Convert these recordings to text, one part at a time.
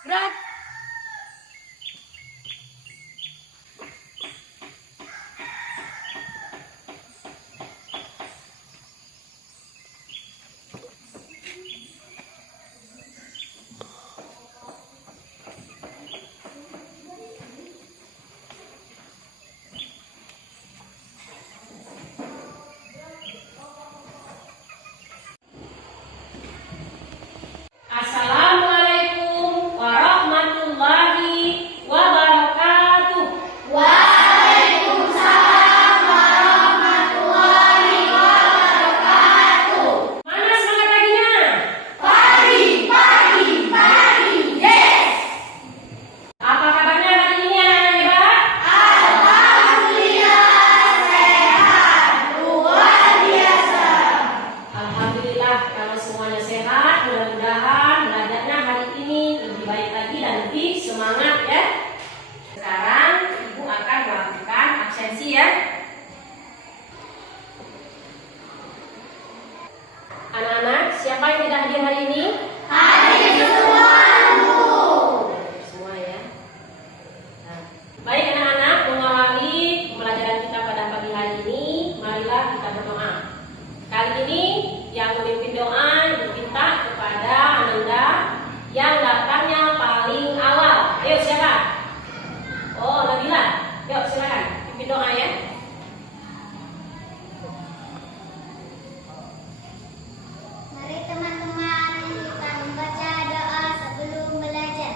Gerak. Assalamualaikum warahmatullahi wabarakatuh. Waalaikumsalam warahmatullahi wabarakatuh. Mana semangat paginya? Pagi, yes. Apa kabarnya hari ini anak-anak hebat? Alhamdulillah sehat, luar biasa. Alhamdulillah kalau semuanya sehat, mudah-mudahan belajarnya hari ini lebih baik lagi dan lebih semangat ya. Sekarang Ibu akan melakukan absensi ya. Anak-anak, siapa yang tidak hadir hari ini? Hadir semua, Bu. Semua ya. Nah, baik anak-anak, mengawali pembelajaran kita pada pagi hari ini, marilah kita berdoa. Kali ini yang memimpin doa diminta kepada Ananda yang datangnya paling awal. Ayo siapa? Oh, Nabila. Yuk silakan pimpin doa ya. Mari teman-teman kita membaca doa sebelum belajar.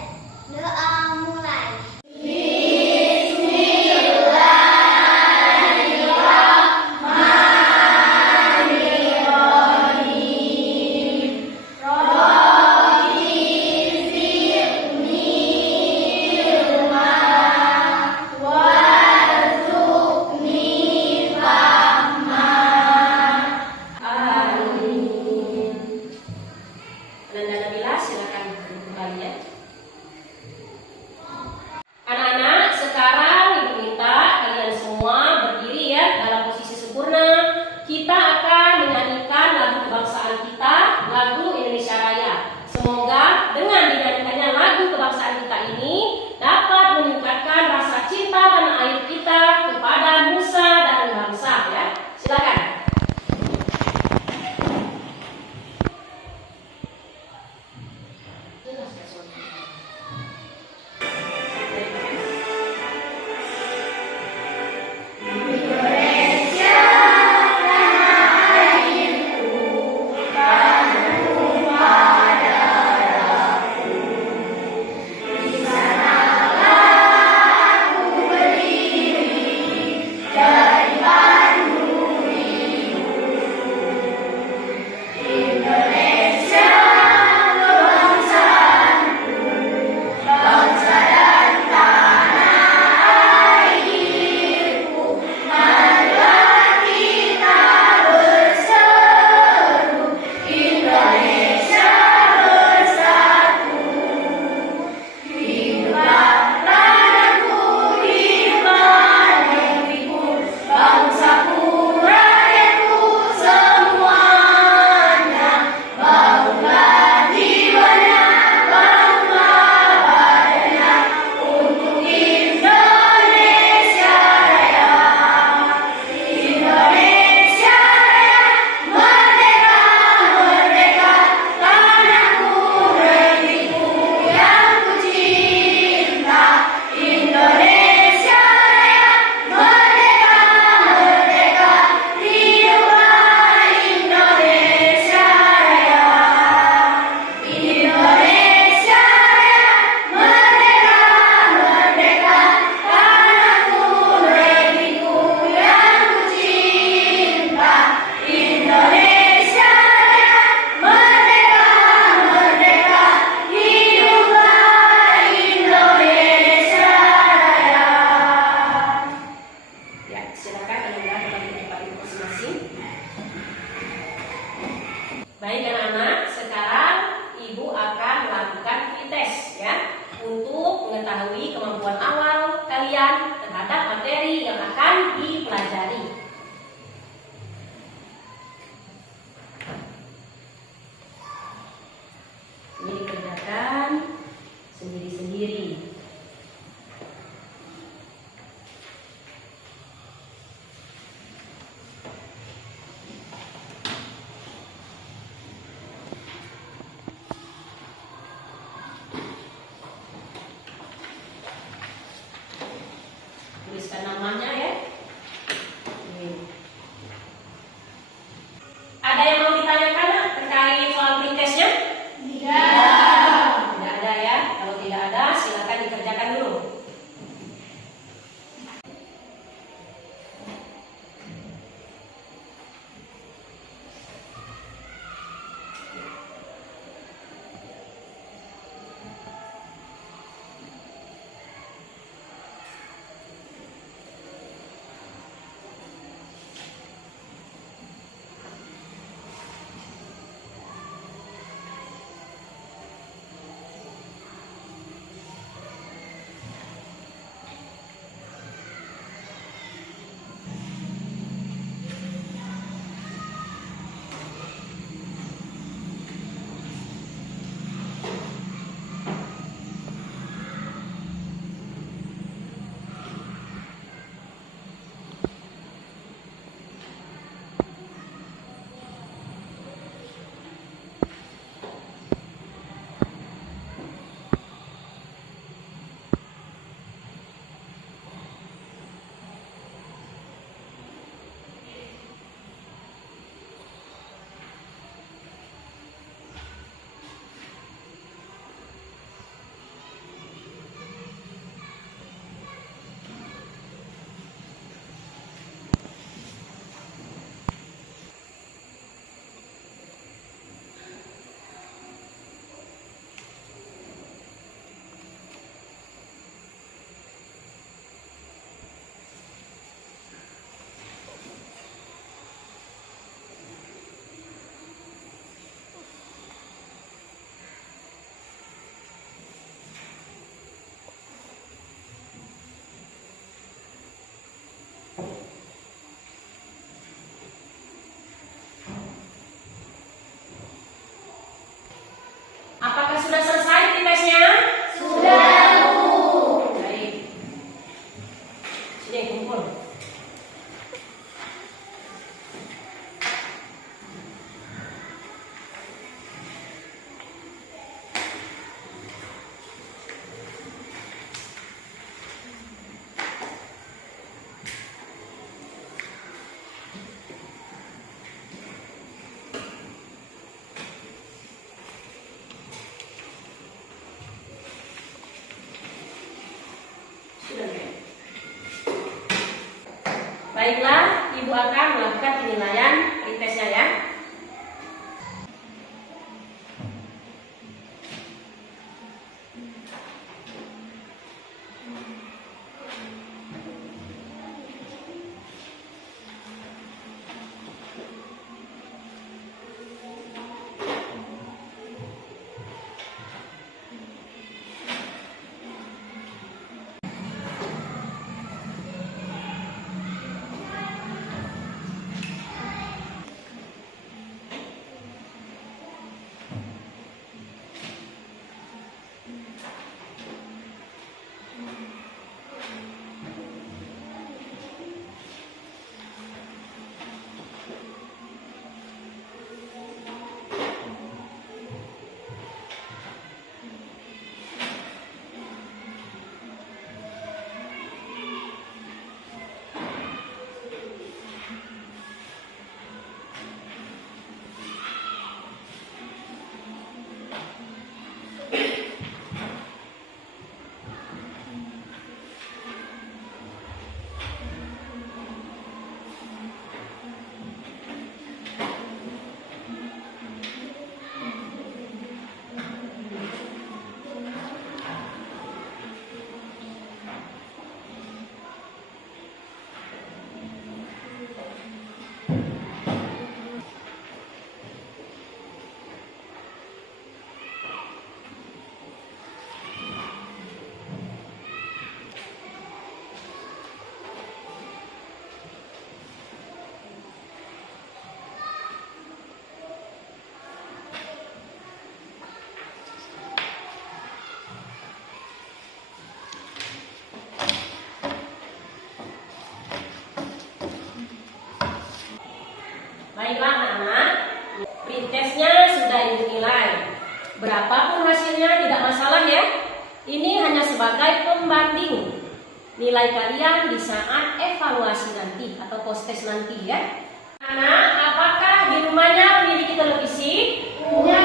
Doa mulai. Amin. Ananda Nabila silakan duduk kembali ya. Anak-anak, sekarang Ibu minta kalian semua berdiri ya dalam posisi sempurna. Kita akan menyanyikan lagu kebangsaan kita, lagu Indonesia Raya. Semoga dengan dinyanyikannya lagu kebangsaan kita ini dapat meningkatkan rasa cinta tanah air kita kepada nusa dan bangsa ya. Silakan. Baik anak-anak, sekarang Ibu akan melakukan pretest ya untuk mengetahui kemampuan awal kalian terhadap materi yang akan dipelajari. Ini dikerjakan sendiri. Baiklah, Ibu akan melakukan penilaian pretestnya ya. Baiklah anak-anak, pretestnya sudah Ibu nilai. Berapapun hasilnya tidak masalah ya. Ini hanya sebagai pembanding nilai kalian di saat evaluasi nanti atau post test nanti ya. Anak, apakah di rumahnya memiliki televisi? Punya.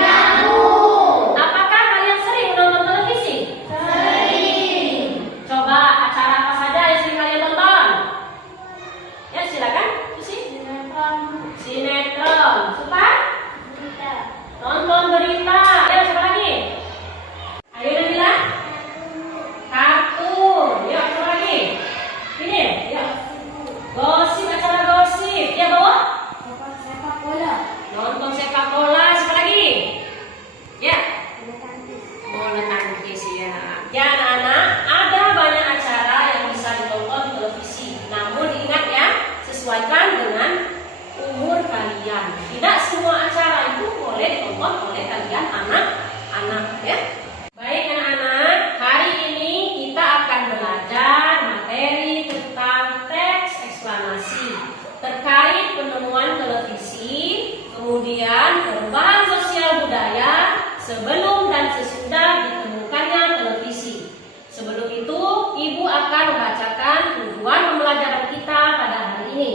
Apakah kalian sering menonton televisi? Sering. Coba acara apa saja yang sering kalian tonton? Ya silakan, isi. Sinetron, suka? Nonton berita. Ya siapa lagi? Ayo Nabila. Kartun. Ya siapa lagi? Ini. Ya. Gosip, acara gosip. Ya bawa? Sepak bola. Nonton sepak bola. Siapa lagi? Ya. Bola tangkis ya. Ya anak-anak, ada banyak acara yang bisa ditonton di televisi. Namun ingat ya, sesuaikan dengan umur kalian. Tidak semua acara itu boleh ditonton oleh kalian anak-anak ya. Baik anak-anak, hari ini kita akan belajar materi tentang teks eksplanasi terkait penemuan televisi, kemudian perubahan sosial budaya sebelum dan sesudah ditemukannya televisi. Sebelum itu, Ibu akan membacakan tujuan pembelajaran kita pada hari ini.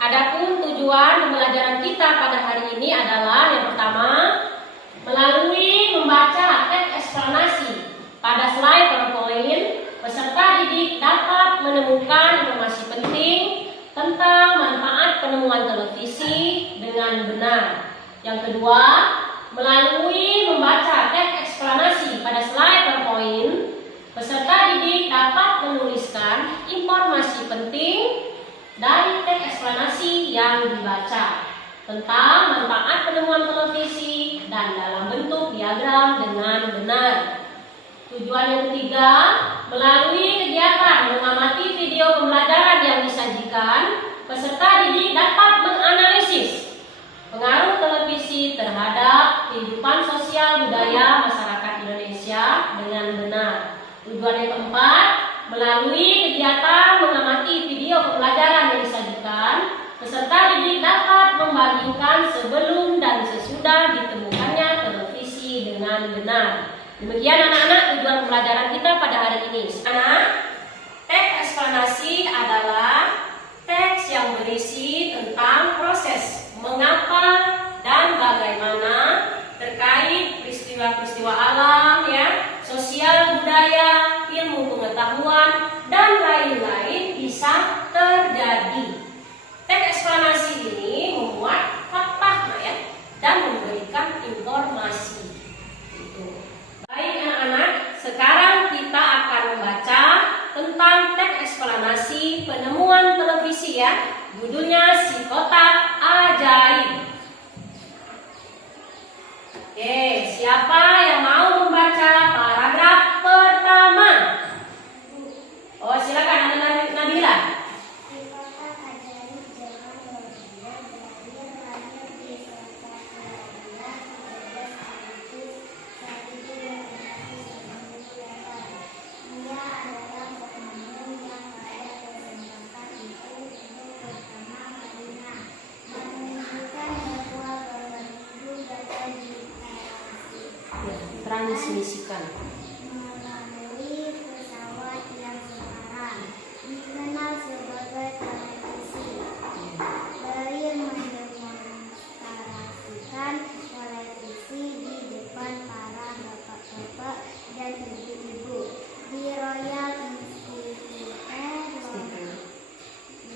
Adapun tujuan pembelajaran kita pada hari ini adalah yang pertama, melalui membaca teks eksplanasi pada slide PowerPoint, peserta didik dapat menemukan informasi penting tentang manfaat penemuan televisi dengan benar. Yang kedua, melalui membaca teks eksplanasi pada slide PowerPoint, peserta didik dapat menuliskan informasi penting dari teks eksplanasi yang dibaca tentang manfaat penemuan televisi dan dalam bentuk diagram dengan benar. Tujuan yang ketiga, melalui kegiatan mengamati video pembelajaran yang disajikan, peserta didik dapat menganalisis pengaruh televisi terhadap kehidupan sosial budaya masyarakat Indonesia dengan benar. Tujuan yang keempat, melalui kegiatan mengamati video pembelajaran yang disajikan, peserta didik dapat membandingkan sebelum dan sesudah ditemukannya televisi dengan benar. Demikian anak-anak tujuan pembelajaran kita pada hari ini. Anak, teks eksplanasi adalah teks yang berisi tentang proses mengapa dan bagaimana terkait peristiwa-peristiwa alam ya, sosial budaya, ilmu pengetahuan dan lain-lain bisa terjadi. Teks eksplanasi ini memuat fakta ya, dan memberikan informasi. Itu. Baik anak-anak, sekarang kita akan membaca tentang teks eksplanasi penemuan televisi ya. Judulnya Si Kotak Ajaib. Oke, siapa yang mau membaca paragraf pertama? Oh, silakan Anak Nabila. Si kotak ajaib zaman Norwegia lahir di selatan Selandia 13 Agustus 1298. Dia adalah penemu yang pada kesempatan itu untuk pertama kalinya menunjukkan bahwa gambar itu dapat Transmisikan. melalui pesawat yang sekarang dikenal sebagai televisi. Bayi mendemonstrasikan televisi di depan para bapak-bapak dan ibu-ibu di Royal Institute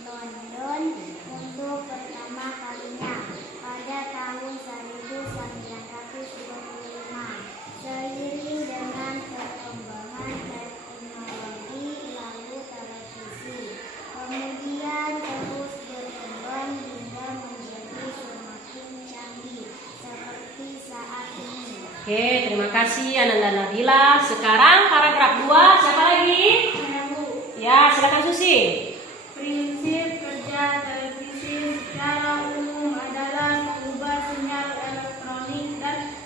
London untuk pertama kalinya pada tahun 1925. Seiring dengan perkembangan teknologi lalu televisi kemudian terus berkembang hingga menjadi semakin canggih seperti saat ini. Oke, terima kasih Ananda Nabila. Sekarang paragraf 2, siapa lagi? Ya, silakan Susi. Prinsip kerja televisi secara umum adalah mengubah sinyal elektronik dan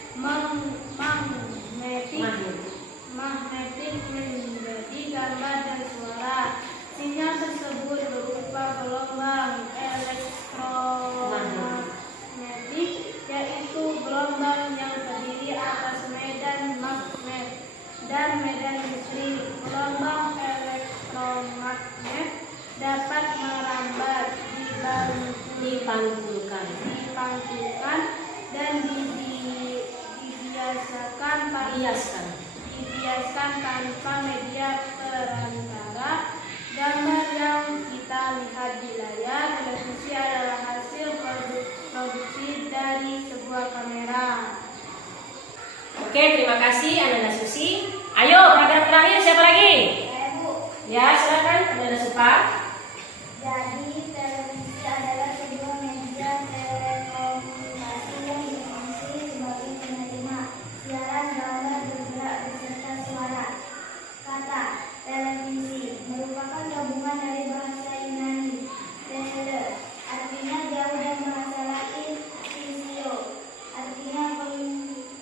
magnetik menjadi gambar dan suara. Sinyal tersebut berupa gelombang elektromagnetik, yaitu gelombang yang terdiri atas medan magnet dan medan listrik. Gelombang elektromagnet dapat merambat, Dipantulkan. dan dibiaskan tanpa media perantara. Gambar yang kita lihat di layar televisi adalah hasil produksi dari sebuah kamera. Oke, terima kasih Ananda Susi. Ayo, paragraf terakhir siapa lagi? Bu. Ya, silakan Ananda Supa. Jadi televisi adalah sebuah media telekomunikasi yang berfungsi sebagai penerima siaran gambar bergerak beserta suara. Kata televisi merupakan gabungan dari bahasa Yunani tele, artinya jauh, dan bahasa Latin visio, artinya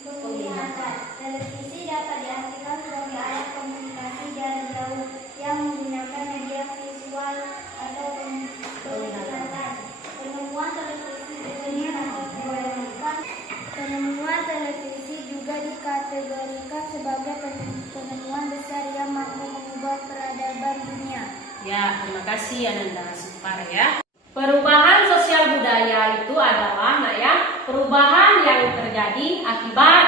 penglihatan. Televisi dapat diartikan sebagai alat komunikasi jarak jauh yang menggunakan media visual atau penglihatan. Penemuan televisi juga dikategorikan sebagai penemuan besar yang mampu mengubah peradaban dunia. Ya, terima kasih Ananda Supar ya. Perubahan sosial budaya itu adalah perubahan yang terjadi akibat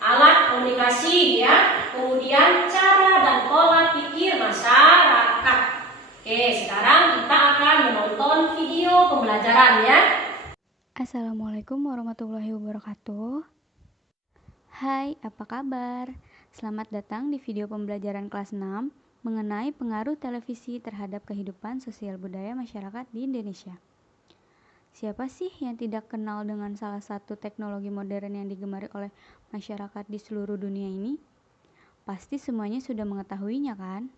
alat komunikasi ya, kemudian cara dan pola pikir masyarakat. Oke, sekarang kita akan menonton video pembelajaran ya. Assalamualaikum warahmatullahi wabarakatuh. Hai, apa kabar? Selamat datang di video pembelajaran kelas 6 mengenai pengaruh televisi terhadap kehidupan sosial budaya masyarakat di Indonesia. Siapa sih yang tidak kenal dengan salah satu teknologi modern yang digemari oleh masyarakat di seluruh dunia ini? Pasti semuanya sudah mengetahuinya kan?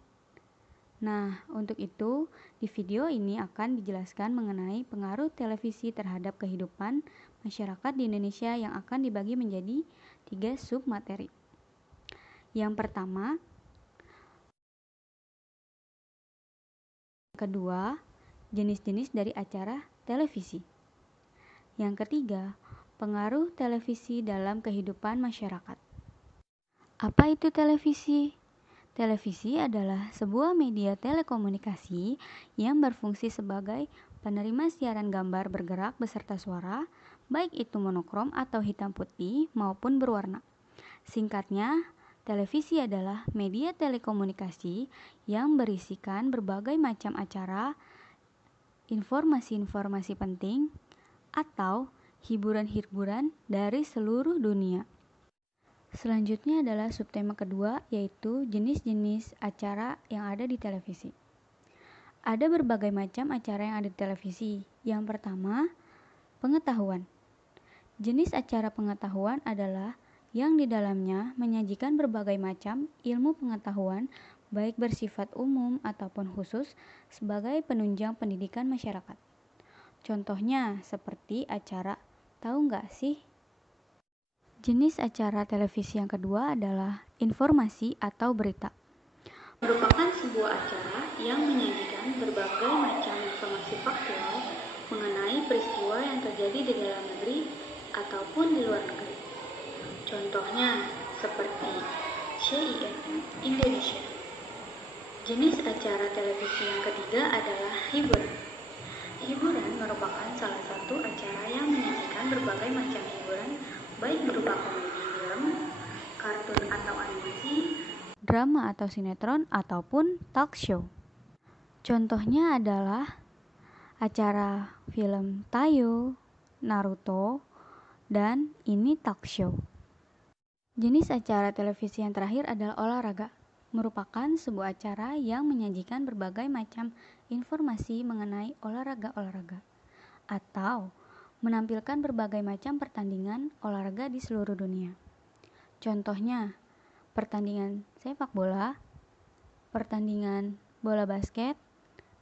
Nah, untuk itu, di video ini akan dijelaskan mengenai pengaruh televisi terhadap kehidupan masyarakat di Indonesia yang akan dibagi menjadi 3 submateri. Yang pertama, kedua, jenis-jenis dari acara televisi. Yang ketiga, pengaruh televisi dalam kehidupan masyarakat. Apa itu televisi? Televisi adalah sebuah media telekomunikasi yang berfungsi sebagai penerima siaran gambar bergerak beserta suara, baik itu monokrom atau hitam putih maupun berwarna. Singkatnya, Televisi adalah media telekomunikasi yang berisikan berbagai macam acara, informasi-informasi penting, atau hiburan-hiburan dari seluruh dunia. Selanjutnya adalah subtema kedua, yaitu jenis-jenis acara yang ada di televisi. Ada berbagai macam acara yang ada di televisi. Yang pertama, pengetahuan. Jenis acara pengetahuan adalah yang di dalamnya menyajikan berbagai macam ilmu pengetahuan, baik bersifat umum ataupun khusus, sebagai penunjang pendidikan masyarakat. Contohnya seperti acara Tahu Nggak Sih? Jenis acara televisi yang kedua adalah informasi atau berita. Merupakan sebuah acara yang menyajikan berbagai macam informasi faktual mengenai peristiwa yang terjadi di dalam negeri ataupun di luar negeri. Contohnya seperti CNN Indonesia. Jenis acara televisi yang ketiga adalah hiburan. Hiburan merupakan salah satu acara yang menyajikan berbagai macam hiburan, baik berupa komedi film, kartun atau animasi, drama atau sinetron, ataupun talk show. Contohnya adalah acara film Tayo, Naruto, dan Ini Talk Show. Jenis acara televisi yang terakhir adalah olahraga. Merupakan sebuah acara yang menyajikan berbagai macam informasi mengenai olahraga-olahraga atau menampilkan berbagai macam pertandingan olahraga di seluruh dunia. Contohnya, pertandingan sepak bola, pertandingan bola basket,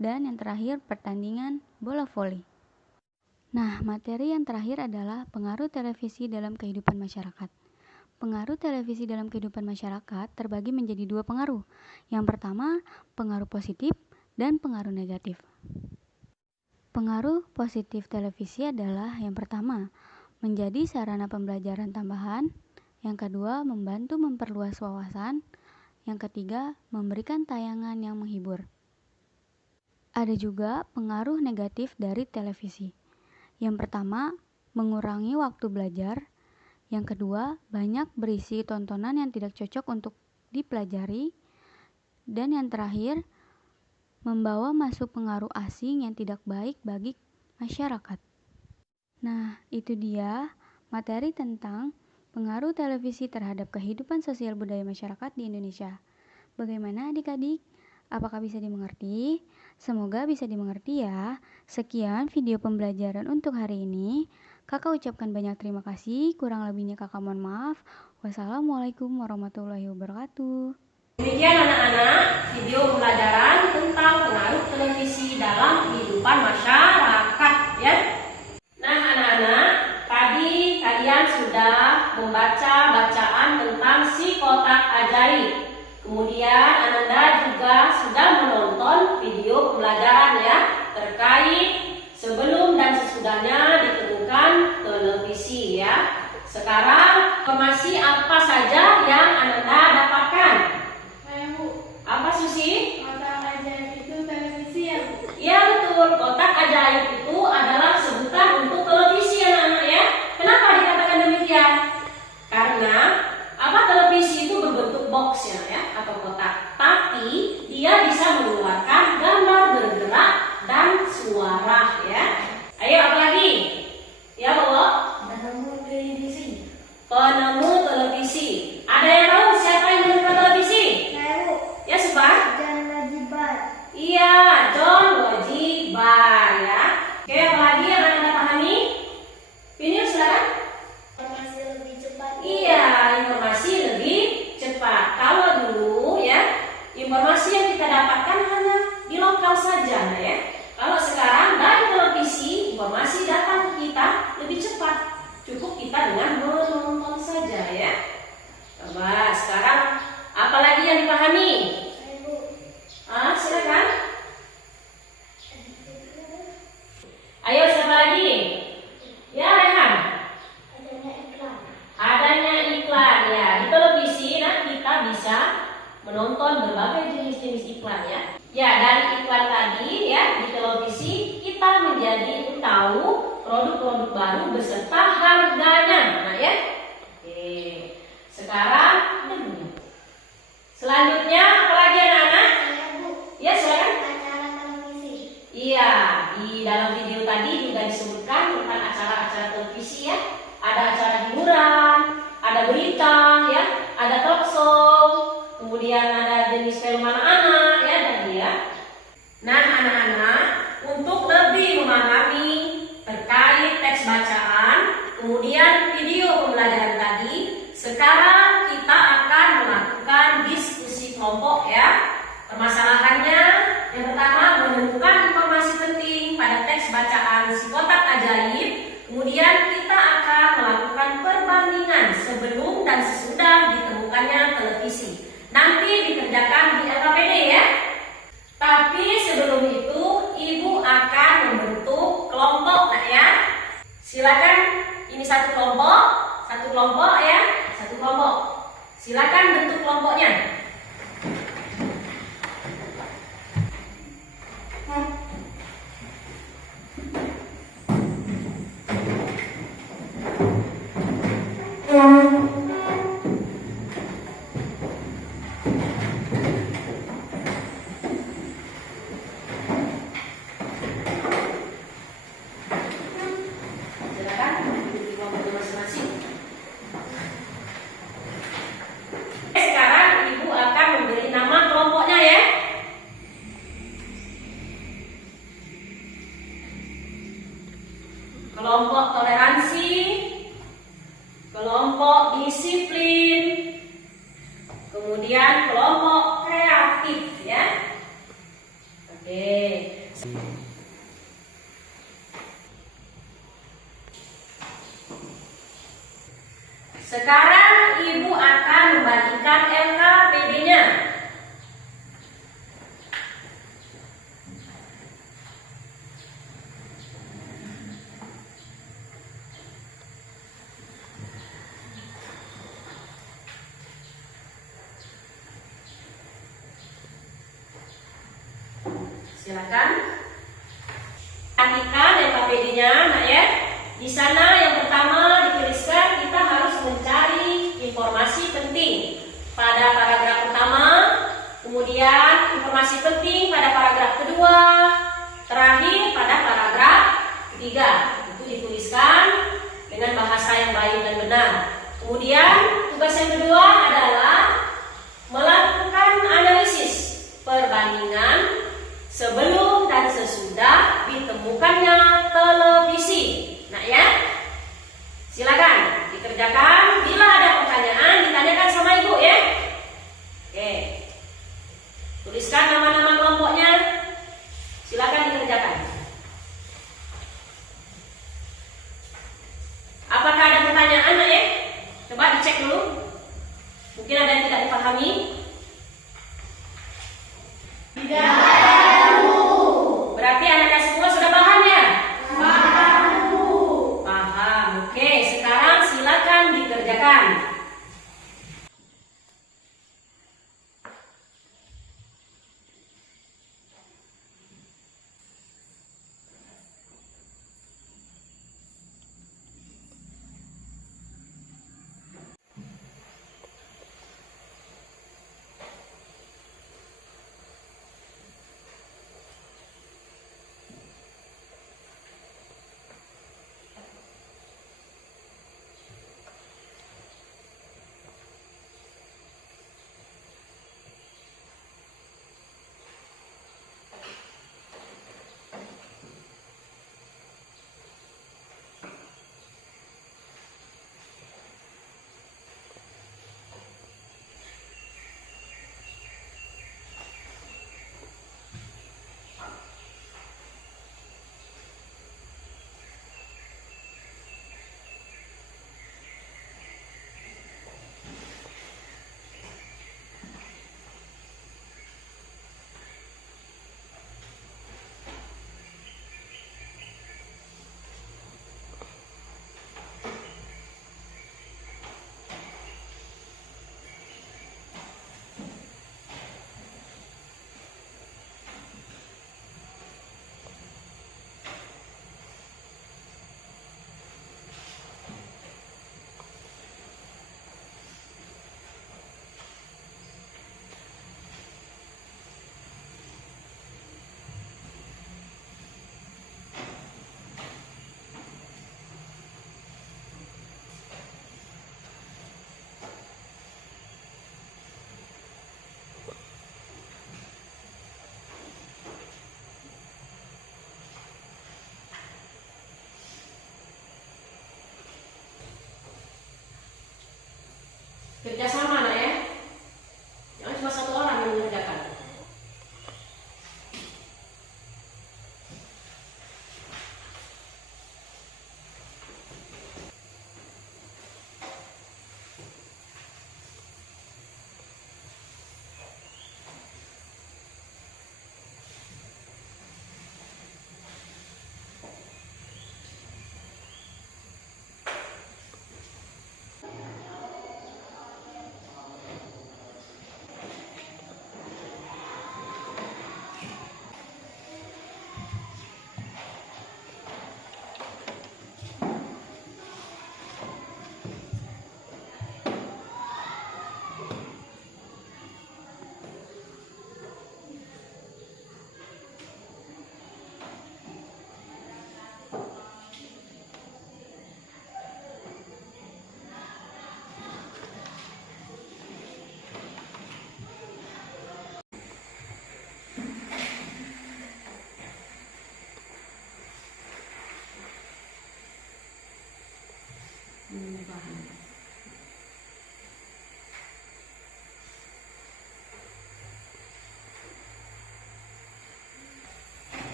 dan yang terakhir pertandingan bola voli. Nah, materi yang terakhir adalah pengaruh televisi dalam kehidupan masyarakat. Pengaruh televisi dalam kehidupan masyarakat terbagi menjadi dua pengaruh. Yang pertama, pengaruh positif dan pengaruh negatif. Pengaruh positif televisi adalah yang pertama, menjadi sarana pembelajaran tambahan. Yang kedua, membantu memperluas wawasan. Yang ketiga, memberikan tayangan yang menghibur. Ada juga pengaruh negatif dari televisi. Yang pertama, mengurangi waktu belajar. Yang kedua, banyak berisi tontonan yang tidak cocok untuk dipelajari. Dan yang terakhir, membawa masuk pengaruh asing yang tidak baik bagi masyarakat. Nah, itu dia materi tentang pengaruh televisi terhadap kehidupan sosial budaya masyarakat di Indonesia. Bagaimana adik-adik? Apakah bisa dimengerti? Semoga bisa dimengerti ya. Sekian video pembelajaran untuk hari ini. Kakak ucapkan banyak terima kasih, kurang lebihnya kakak mohon maaf. Wassalamualaikum warahmatullahi wabarakatuh. Demikian anak-anak, video pembelajaran tentang pengaruh televisi dalam kehidupan masyarakat ya. Nah anak-anak, tadi kalian sudah membaca bacaan tentang si kotak ajaib. Kemudian Ananda juga sudah menonton video pembelajaran ya terkait sebelum dan sesudahnya ditemukan televisi ya. Sekarang informasi apa saja yang Ananda dapatkan? Apa Susi? Kotak ajaib itu televisi ya, Bu? Iya betul, kotak ajaib itu adalah sebutan untuk televisi anak-anak ya. Kenapa dikatakan demikian? Karena televisi itu berbentuk box ya atau kotak, tapi dia bisa mengeluarkan gambar bergerak dan suara ya. Ayo apa lagi? Ya Bobo? Penemu televisi. Penemu televisi. Ada yang tahu siapa yang menemukan televisi? Saya, Bu. Ya Subhan? John Wajibat. Iya, John Wajibar ya. Oke, apa lagi yang Anda pahami? Ini silakan. Informasi lebih cepat. Iya, informasi lebih cepat. Kalau dulu ya, informasi yang kita dapatkan hanya di lokal saja ya. Kalau sekarang dari televisi, informasi datang ke kita lebih cepat. Cukup kita dengan menonton saja ya. Coba sekarang apa lagi yang dipahami? Saya, Bu. Silakan. Ayo siapa lagi? Ya Rehan. Adanya iklan. Adanya iklan ya di televisi. Nah kita bisa menonton berbagai jenis-jenis iklan ya. Ya dari iklan tadi ya di televisi kita menjadi tahu produk-produk baru beserta harganya. Nah ya. Oke. Sekarang Selanjutnya apalagi anak-anak? Ya, silakan. Acara televisi. Iya, di dalam video tadi juga disebutkan tentang acara-acara televisi ya. Ada acara hiburan, ada berita ya, ada talk show, kemudian ada jenis film anak-anak ya tadi ya. Nah, anak-anak, untuk lebih memahami terkait teks bacaan, kemudian video pembelajaran tadi, sekarang kita akan melakukan diskusi kelompok ya. Permasalahannya yang pertama menemukan informasi penting pada teks bacaan si kotak ajaib. Kemudian kita akan melakukan perbandingan sebelum dan sesudah ditemukannya televisi. Nanti dikerjakan di LKPD ya. Tapi sebelum itu ibu akan membentuk kelompok nak ya. Silakan ini satu kelompok ya, satu kelompok. Silakan bentuk kelompoknya. Sekarang ibu akan memberi nama kelompoknya ya. Kelompok toleransi, kelompok disiplin, kemudian kelompok kreatif ya. Oke. Sekarang ibu akan membagikan LKPD-nya. Silakan. Perhatikan LKPD-nya, nak ya. Di sana yang pertama dituliskan kita harus mencari informasi penting pada paragraf pertama, kemudian informasi penting pada paragraf kedua, terakhir pada paragraf ketiga. Itu dituliskan dengan bahasa yang baik dan benar. Kemudian tugas yang kedua adalah melakukan analisis perbandingan sebelum dan sesudah ditemukannya televisi. Nah ya, silakan dikerjakan. Bila ada pertanyaan ditanyakan sama ibu ya. Oke, tuliskan nama-nama kelompoknya. Silakan dikerjakan. Apakah ada pertanyaan nak ya? Coba dicek dulu. Mungkin ada yang tidak dipahami. Tidak. Berarti anak-anak semua sudah paham ya? Paham. Oke, sekarang silakan dikerjakan. Kerjasama nak ya. Jangan cuma satu orang yang mengerjakan.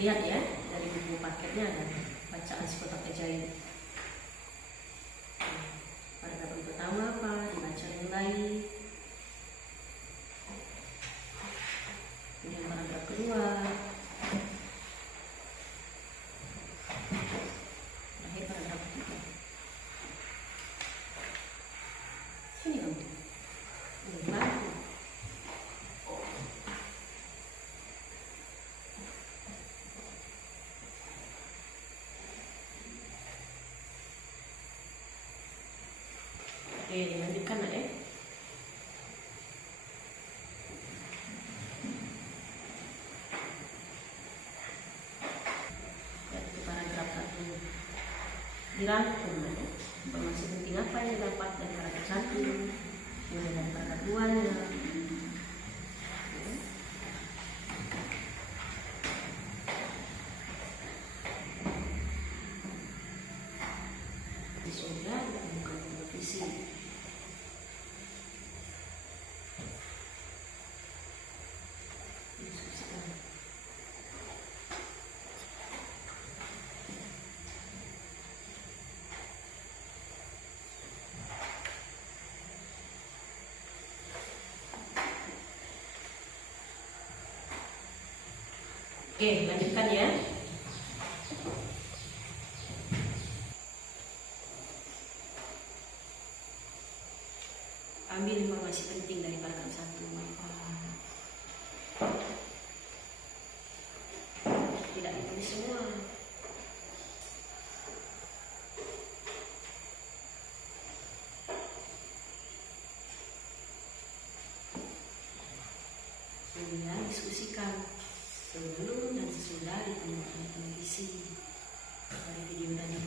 Lihat ya, dari buku paketnya ada bacaan si kotak ajaib. Paragraf pertama apa? Dibaca mulai. Kemudian paragraf kedua. Terakhir paragraf ketiga. Sini kamu. Baru. Oke, dilanjutkan nak ya. Lihat itu paragraf 1. Dirangkum nak ya. Informasi penting apa yang didapat dari paragraf 1, kemudian dari paragraf 2-nya. Sudah ditemukan televisi. Diskusikan. Oke, lanjutkan ya. Ambil informasi penting dari paragraf 1. Tidak ditulis semua. Kemudian diskusikan sebelum dan sesudah ditemukan televisi dari video tadi.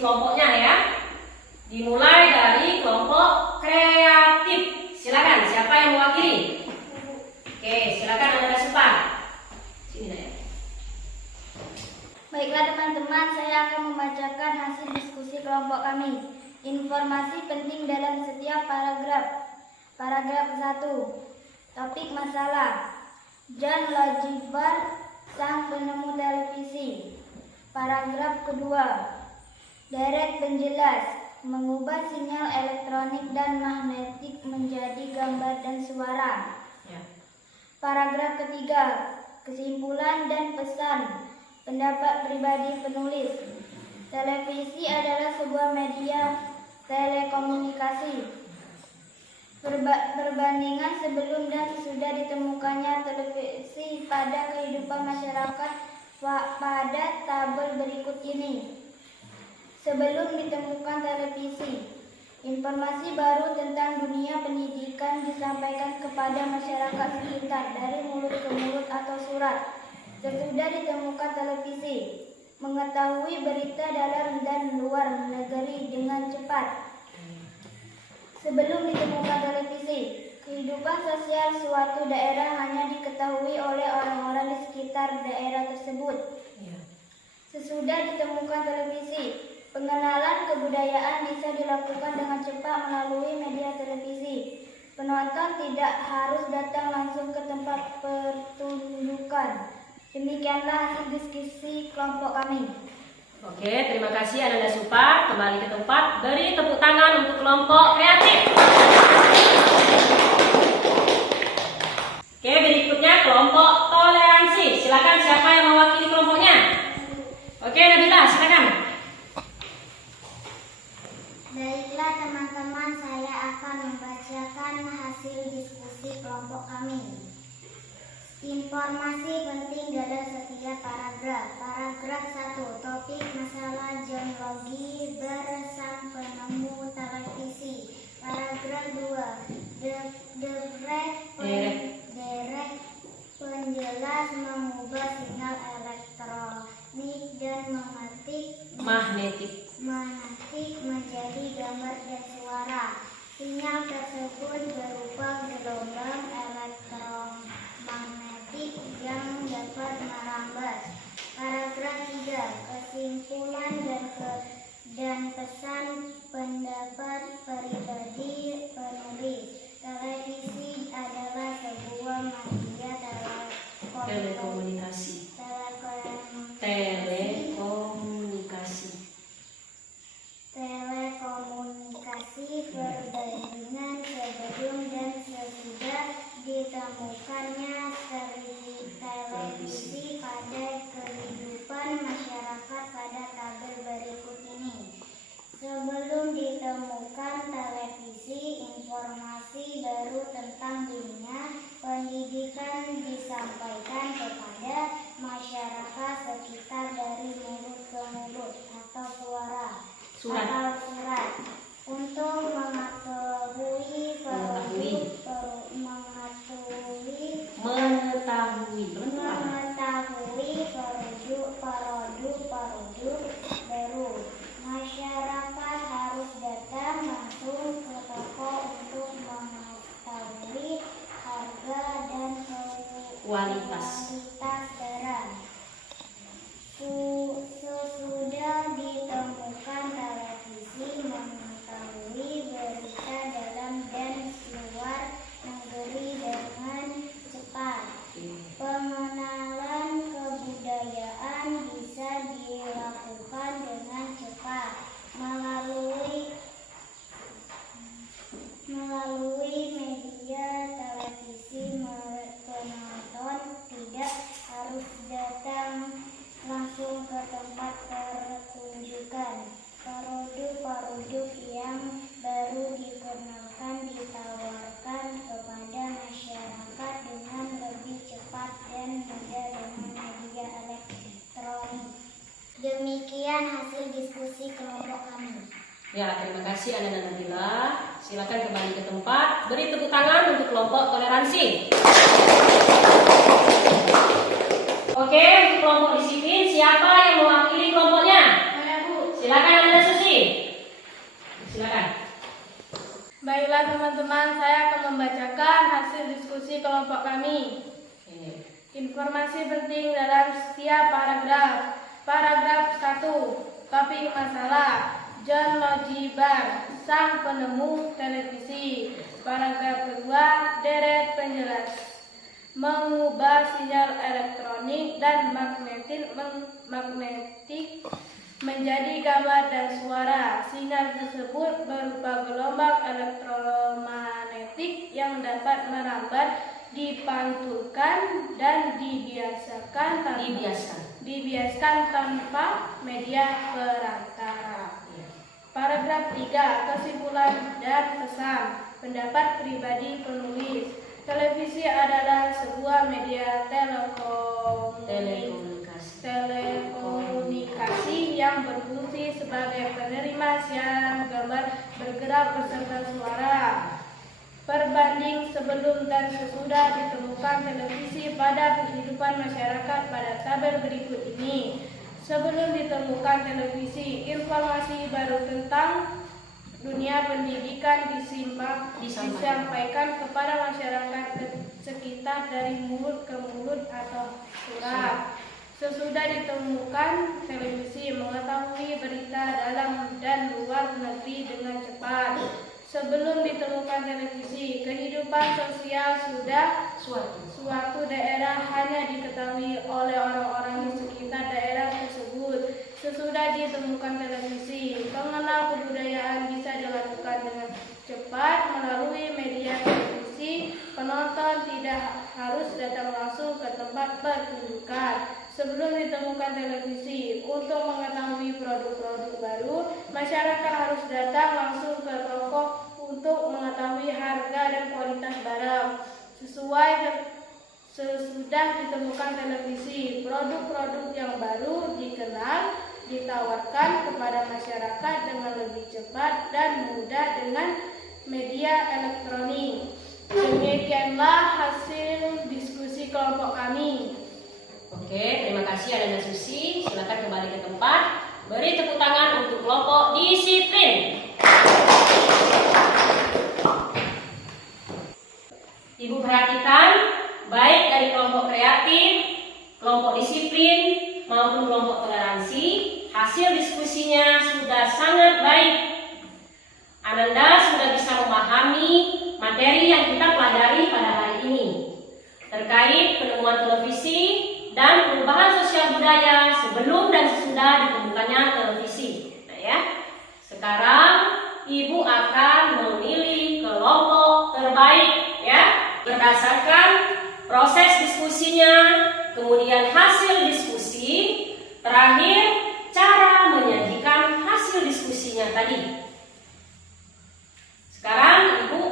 kelompoknya ya. Dimulai dari kelompok kreatif. Silakan, siapa yang mewakili? Oke, silakan Anda Supa. Sini ya. Baiklah teman-teman, saya akan membacakan hasil diskusi kelompok kami. Informasi penting dalam setiap paragraf. Paragraf 1. Topik masalah. John Logibar, sang penemu televisi. Paragraf kedua. Deret penjelas, mengubah sinyal elektronik dan magnetik menjadi gambar dan suara. Ya. Paragraf ketiga. Kesimpulan dan pesan. Pendapat pribadi penulis. Televisi adalah sebuah media telekomunikasi. Perbandingan sebelum dan sesudah ditemukannya televisi pada kehidupan masyarakat pada tabel berikut ini. Sebelum ditemukan televisi, informasi baru tentang dunia pendidikan disampaikan kepada masyarakat sekitar dari mulut ke mulut atau surat. Sesudah ditemukan televisi, mengetahui berita dalam dan luar negeri dengan cepat. Sebelum ditemukan televisi, kehidupan sosial suatu daerah hanya diketahui oleh orang-orang di sekitar daerah tersebut. Sesudah ditemukan televisi, pengenalan kebudayaan bisa dilakukan dengan cepat melalui media televisi. Penonton tidak harus datang langsung ke tempat pertunjukan. Demikianlah hasil diskusi kelompok kami. Oke, terima kasih Ananda Supa. Kembali ke tempat. Beri tepuk tangan untuk kelompok kreatif. Oke, berikutnya kelompok toleransi. Silakan siapa yang mewakili kelompoknya? Oke, Nabila, silakan. Baiklah teman-teman, saya akan membacakan hasil diskusi kelompok kami. Informasi penting dalam setiap paragraf. Paragraf 1. Topik masalah John Logibar, sang penemu televisi. Paragraf 2. Deret penjelas mengubah sinyal elektronik dan magnetik menjadi gambar dan suara. Sinyal tersebut berupa gelombang elektromagnetik yang dapat merambat. Paragraf 3. Kesimpulan dan pesan pendapat pribadi penulis. Televisi adalah sebuah media Telekomunikasi. Perbandingan sebelum dan sesudah ditemukannya televisi pada kehidupan masyarakat pada tabel berikut ini. Sebelum ditemukan televisi, informasi baru tentang dunia pendidikan disampaikan kepada masyarakat sekitar dari mulut ke mulut atau surat. Untuk mengetahui produk baru, masyarakat harus datang langsung ke toko untuk mengetahui harga dan kualitas barang. Sesudah ditemukan televisi, mengetahui berita dalam dan luar negeri dengan cepat. Pengenalan kebudayaan bisa dilakukan dengan cepat melalui media televisi. Penonton tidak harus datang langsung ke tempat pertunjukan. Produk yang baru dikenalkan ditawarkan kepada masyarakat dengan lebih cepat dan mudah dengan media elektronik. Demikian hasil diskusi kelompok kami. Ya, terima kasih Ananda Nabila. Silakan kembali ke tempat. Beri tepuk tangan untuk kelompok toleransi. Oke, untuk kelompok disiplin, siapa yang mewakili kelompoknya? Silakan Anda Baiklah teman-teman, saya akan membacakan hasil diskusi kelompok kami. Informasi penting dalam setiap paragraf. Paragraf 1. Topik masalah. John Logie Baird, sang penemu televisi. Paragraf 2. Deret penjelas. Mengubah sinyal elektronik dan magnetik menjadi gambar dan suara. Sinyal tersebut berupa gelombang elektromagnetik yang dapat merambat, dipantulkan, dan dibiaskan tanpa media perantara. Paragraf 3. Kesimpulan dan pesan. Pendapat pribadi penulis. Televisi adalah sebuah media telekomunikasi yang berfungsi sebagai penerima siaran gambar bergerak beserta suara. Perbanding sebelum dan sesudah ditemukan televisi pada kehidupan masyarakat pada tabel berikut ini. Sebelum ditemukan televisi, informasi baru tentang dunia pendidikan disampaikan kepada masyarakat sekitar dari mulut ke mulut atau surat. Sesudah ditemukan televisi, mengetahui berita dalam dan luar negeri dengan cepat. Sebelum ditemukan televisi, kehidupan sosial suatu daerah hanya diketahui oleh orang-orang di sekitar daerah tersebut. Sesudah ditemukan televisi, pengenal kebudayaan bisa dilakukan dengan cepat melalui media televisi. Penonton tidak harus datang langsung ke tempat pertunjukan. Sebelum ditemukan televisi, untuk mengetahui produk-produk baru, masyarakat harus datang langsung ke toko untuk mengetahui harga dan kualitas barang. Sesudah ditemukan televisi, produk-produk yang baru dikenal, ditawarkan kepada masyarakat dengan lebih cepat dan mudah dengan media elektronik. Demikianlah hasil diskusi kelompok kami. Oke, terima kasih Adana Susi. Silakan kembali ke tempat. Beri tepuk tangan untuk kelompok disiplin. Ibu perhatikan, baik dari kelompok kreatif, kelompok disiplin, maupun kelompok toleransi, hasil diskusinya sudah sangat baik. Ananda sudah bisa memahami materi yang kita pelajari pada hari ini terkait penemuan televisi dan perubahan sosial budaya sebelum dan sesudah ditemukannya televisi. Nah ya, sekarang Ibu akan memilih kelompok terbaik ya, berdasarkan proses diskusinya, kemudian hasil diskusi, terakhir cara menyajikan hasil diskusinya tadi. Sekarang Ibu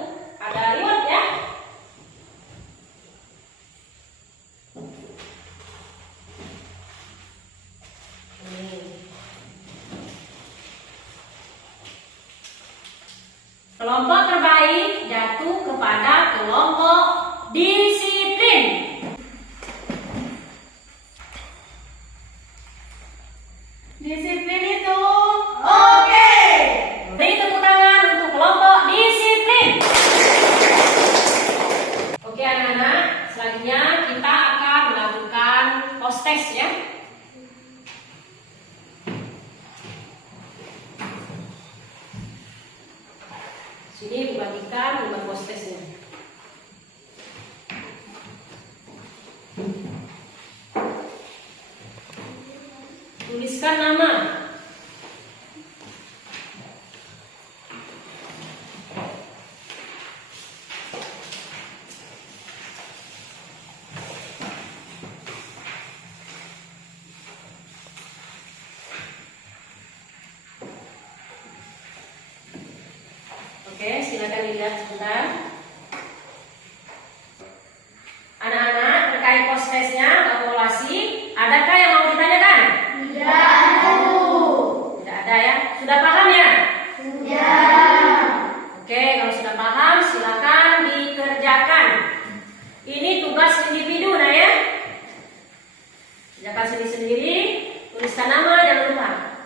ada reward ya. Kelompok terbaik jatuh kepada kelompok disiplin. Disiplin itu oke. Beri tepuk tangan untuk kelompok disiplin. Oke anak-anak, selanjutnya kita akan melakukan post test ya. Sini dibagikan 5 post testnya. Tuliskan nama. Oke, silakan dilihat sebentar. Anak-anak, terkait post testnya, evaluasi, adakah yang mau ditanyakan? Tidak. Tidak ada ya? Sudah paham ya? Sudah. Oke, kalau sudah paham, silakan dikerjakan. Ini tugas individu, nah ya. Kerjakan sendiri-sendiri, tuliskan nama, jangan lupa.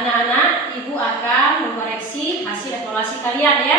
Anak-anak, Ibu akan mengoreksi hasil evaluasi kalian ya.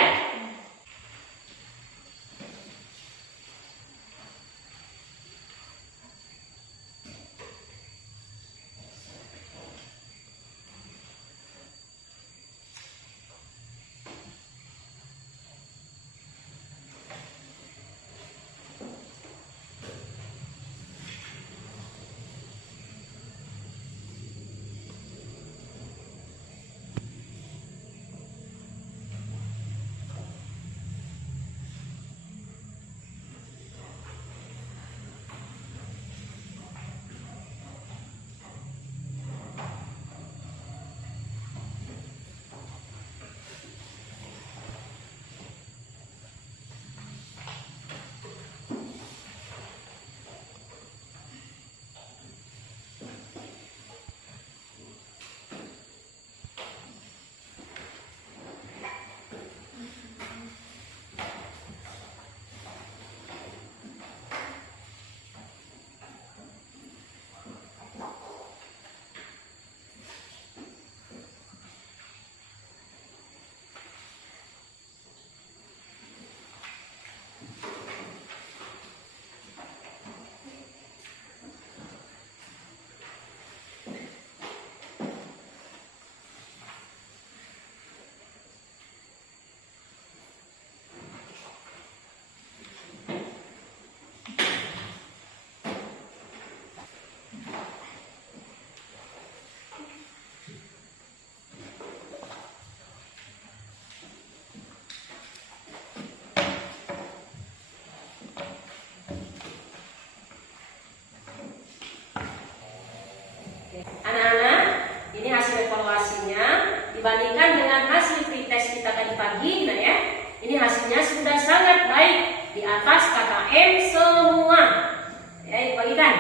Anak-anak, ini hasil evaluasinya dibandingkan dengan hasil pretest kita tadi pagi. Nah ya, ini hasilnya sudah sangat baik, di atas KKM semua. Ya, dibagikan.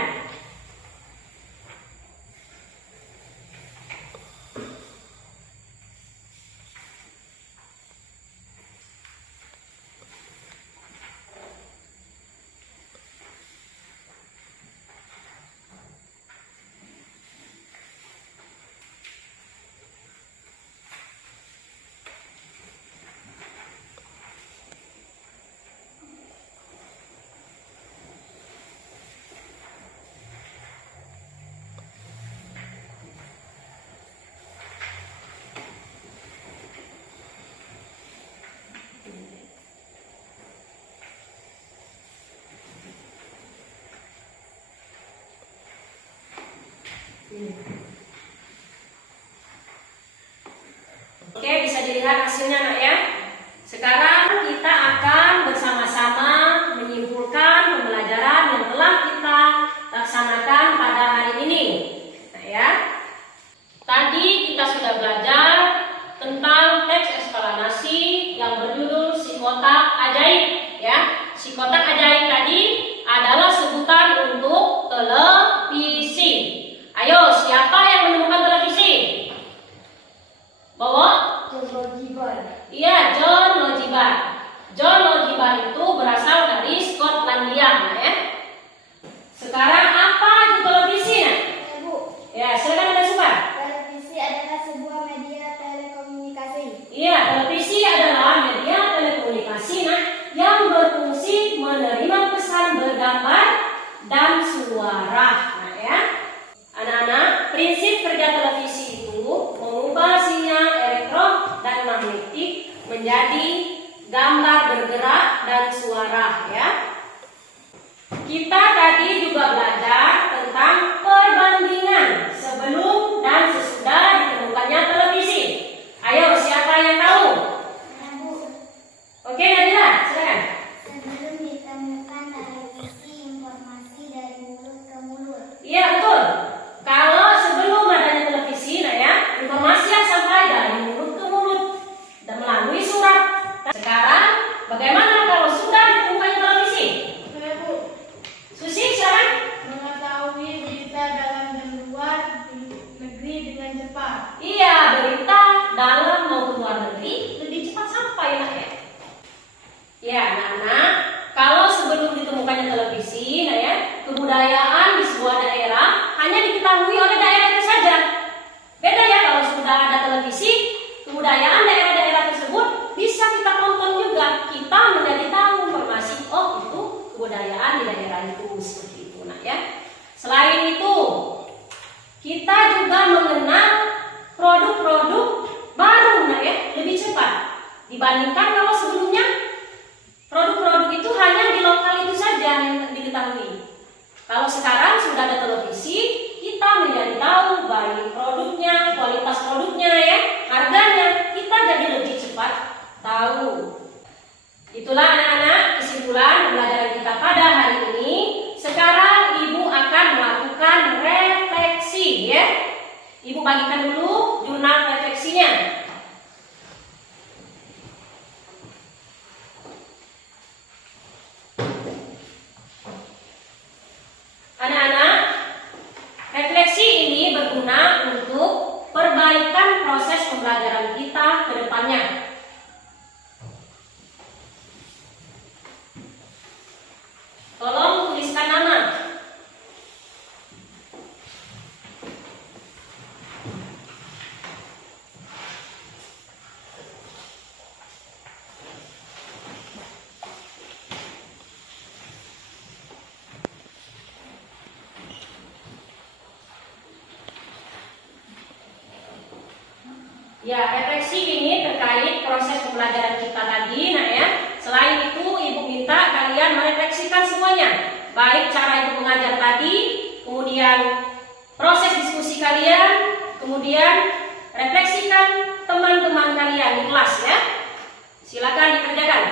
Oke, bisa dilihat hasilnya nak ya. Sekarang kita akan bersama-sama menyimpulkan pembelajaran yang telah kita laksanakan pada hari ini. Nah ya, tadi kita sudah belajar tentang teks eksplanasi yang berjudul Si Kotak Ajaib ya. Si Kotak Ajaib tadi adalah sebutan untuk televisi. Ayo, siapa yang menemukan televisi? Bawa? Iya, John Logibar. John Logibar itu berasal dari Skotlandia, nah ya. Sekarang apa itu televisi, nah? Ibu, Ya, silakan ada Sumar. televisi adalah sebuah media telekomunikasi. Iya, televisi adalah media telekomunikasi, nah, yang berfungsi menerima pesan bergambar dan suara, nah ya. Anak-anak, prinsip kerja televisi itu mengubah sinyal elektro dan magnetik menjadi gambar bergerak dan suara ya. Kita tadi juga belajar tentang perbandingan sebelum dan sesudah ditemukannya televisi. Ayo, siapa yang tahu? Ibu, Oke, Nadila, silakan. sebelum ditemukan televisi, informasi dari mulut ke mulut. Iya, betul. Kalau sebelum adanya televisi, nah ya, informasi yang sampai dari mulut ke mulut dan melalui surat. Sekarang, bagaimana kalau sudah ditemukannya televisi? Ibu, Susi, silakan. mengetahui berita kebudayaan daerah-daerah tersebut bisa kita tonton juga. Kita menjadi tahu informasi, oh itu kebudayaan di daerah itu, seperti itu. Nah ya. Selain itu, kita juga mengenal produk-produk baru, nah ya, lebih cepat dibandingkan kalau sebelumnya produk-produk itu hanya di lokal itu saja yang diketahui. Kalau sekarang sudah ada televisi, kita menjadi tahu baik produknya, kualitas produknya ya, harganya, kita jadi lebih cepat tahu. Itulah anak-anak kesimpulan pembelajaran kita pada hari ini. Sekarang Ibu akan melakukan refleksi ya. Ibu bagikan dulu jurnal refleksinya. Anak-anak, refleksi ini berguna untuk perbaikan proses pembelajaran kita ke depannya. Tolong tuliskan nama. Ya, refleksi ini terkait proses pembelajaran kita tadi. Nah ya, selain itu Ibu minta kalian merefleksikan semuanya, baik cara Ibu mengajar tadi, kemudian proses diskusi kalian, kemudian refleksikan teman-teman kalian di kelas ya. Silakan dikerjakan.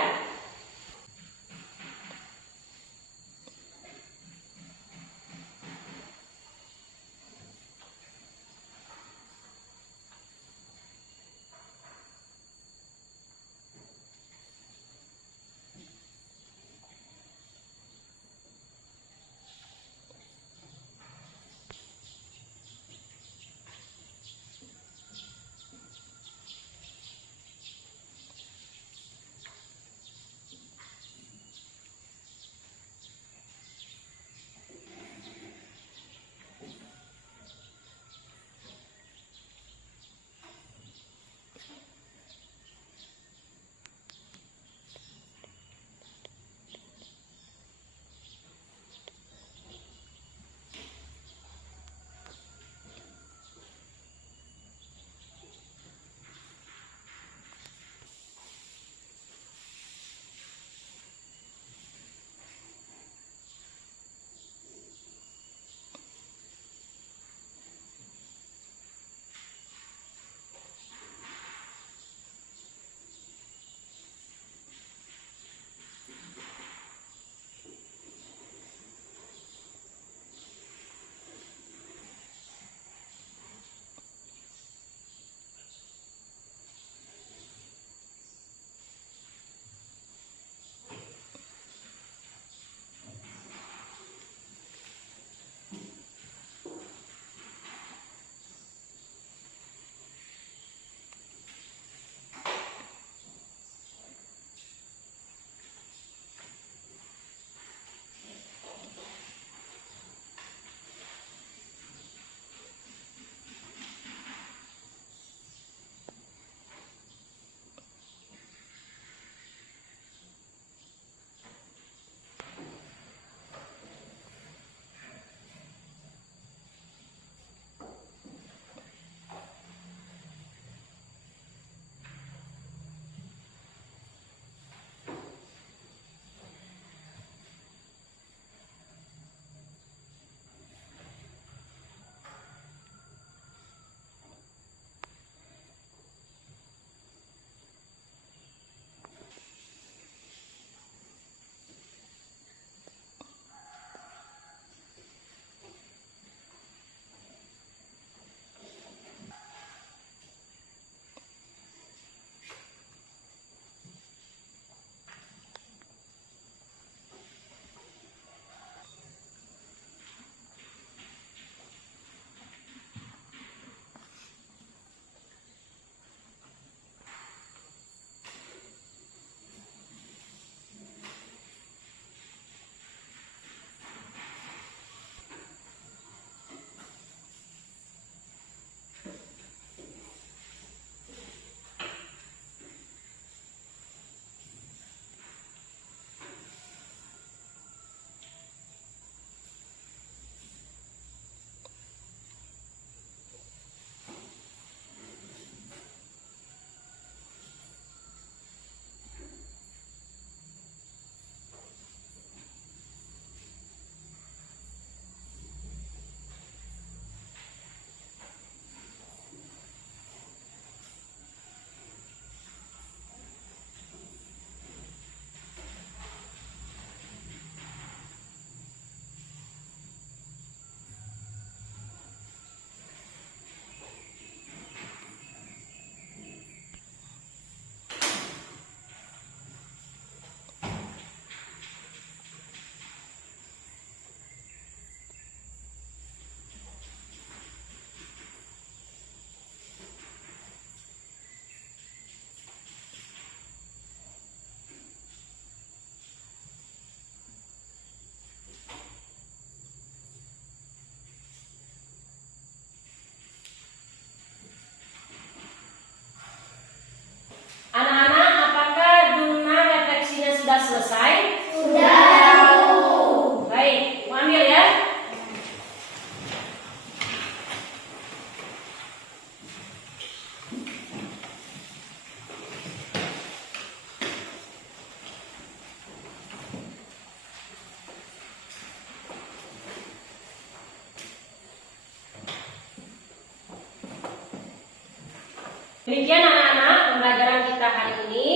Demikian anak-anak pembelajaran kita hari ini.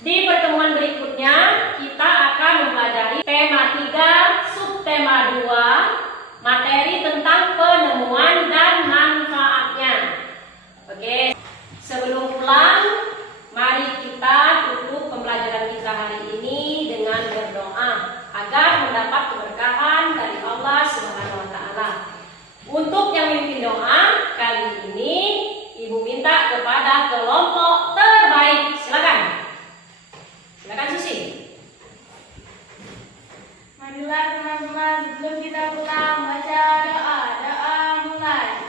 Di pertemuan berikutnya kita akan mempelajari tema 3, subtema 2, materi tentang penemuan dan manfaatnya. Oke, sebelum pulang, mari kita tutup pembelajaran kita hari ini dengan berdoa agar mendapat keberkahan dari Allah Subhanahu wa taala. Untuk yang memimpin doa kali ini Ibu minta kepada kelompok terbaik. Silakan. Silakan Susi. Marilah teman-teman, sebelum kita pulang baca doa. Doa mulai.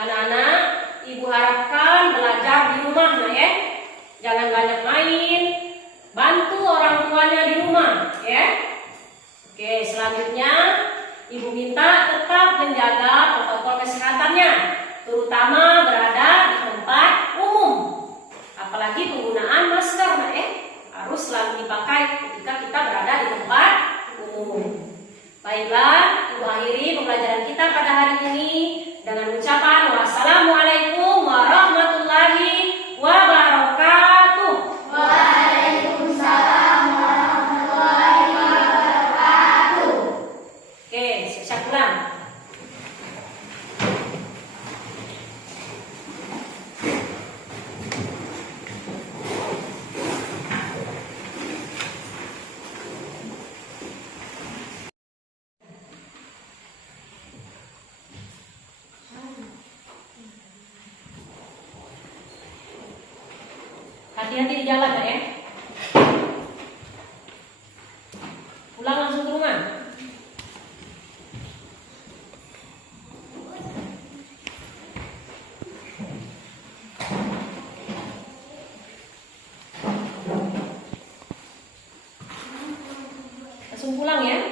Anak-anak, Ibu harapkan belajar di rumah ya. Jangan banyak main. Bantu orang tuanya di rumah ya. Oke, selanjutnya Ibu minta tetap menjaga protokol kesehatannya, terutama berada di tempat umum. Apalagi penggunaan masker harus selalu dipakai ketika kita berada di tempat umum. Baiklah, Ibu akhiri pembelajaran kita pada hari ini dengan ucapan wassalamualaikum warahmatullahi wabarakatuh. Waalaikumsalam warahmatullahi wabarakatuh. Oke, siap-siap pulang. Hati-hati di jalan ya. Pulang langsung ke rumah. Langsung pulang ya.